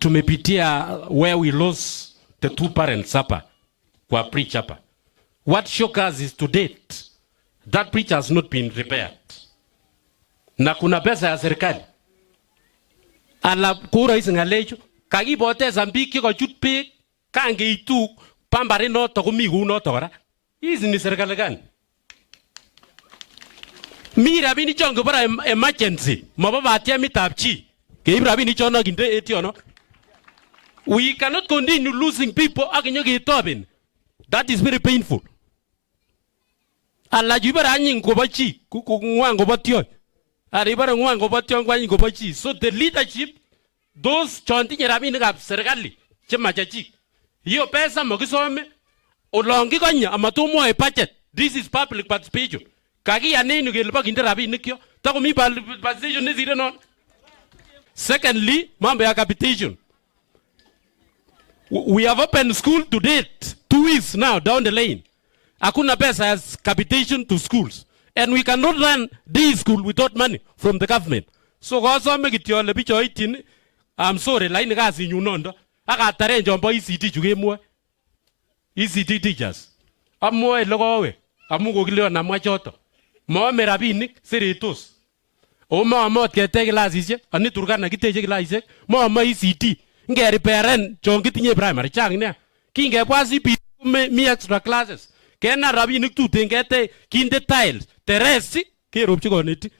tumepitia where we lost the two parents hapa kwa preach hapa. What shock us is to date that bridge has not been repaired. Na kuna pesa ya serikali. Ala kura hizi ngalecho kakipoteza biik chekachut beek kangeitu pambare noto komi kou noto kora. Hizi ni serikali gani? Mi rabinik chongo bara emergency mabo batiemitab chi. Keib rabinik chono kinde etiono. We cannot continue losing people akinyo ketoben. That is very painful. Ala jibara anyin gobo chi ngwan gobo tion. Ari bara ngwan gobo tion kwa anyin gobo chi. So the leadership those chontinye rabinikab serikali chemache chi. Hiyo pesa mokisome olongi konya amatomwoe budget. This is public participation. Kakia nini kelipa kinde rabinik yo. Takomi participation nesire non. Secondly, mambo ya capitation. We have opened school to date 2 weeks now down the lane. Hakuna pesa as capitation to schools. And we cannot run this school without money from the government. So kasome kityo le bicho itin I'm sorry laini kasi nyunondo. Akatare njombo ECT chukemwe. ECT teachers. Amwoe logowe. Amu kokileo namwa choto. Moome rabinik seretos. Omamot ketech kilasisiek, ani Turkana kiteche kilasisiek, moome ECT. Ngeriperen chon kitinye primary chang nea. Kingebwa CP mi extra classes. Kena rabinik tuten kete kinde tiles. Teresi keropchi koneti.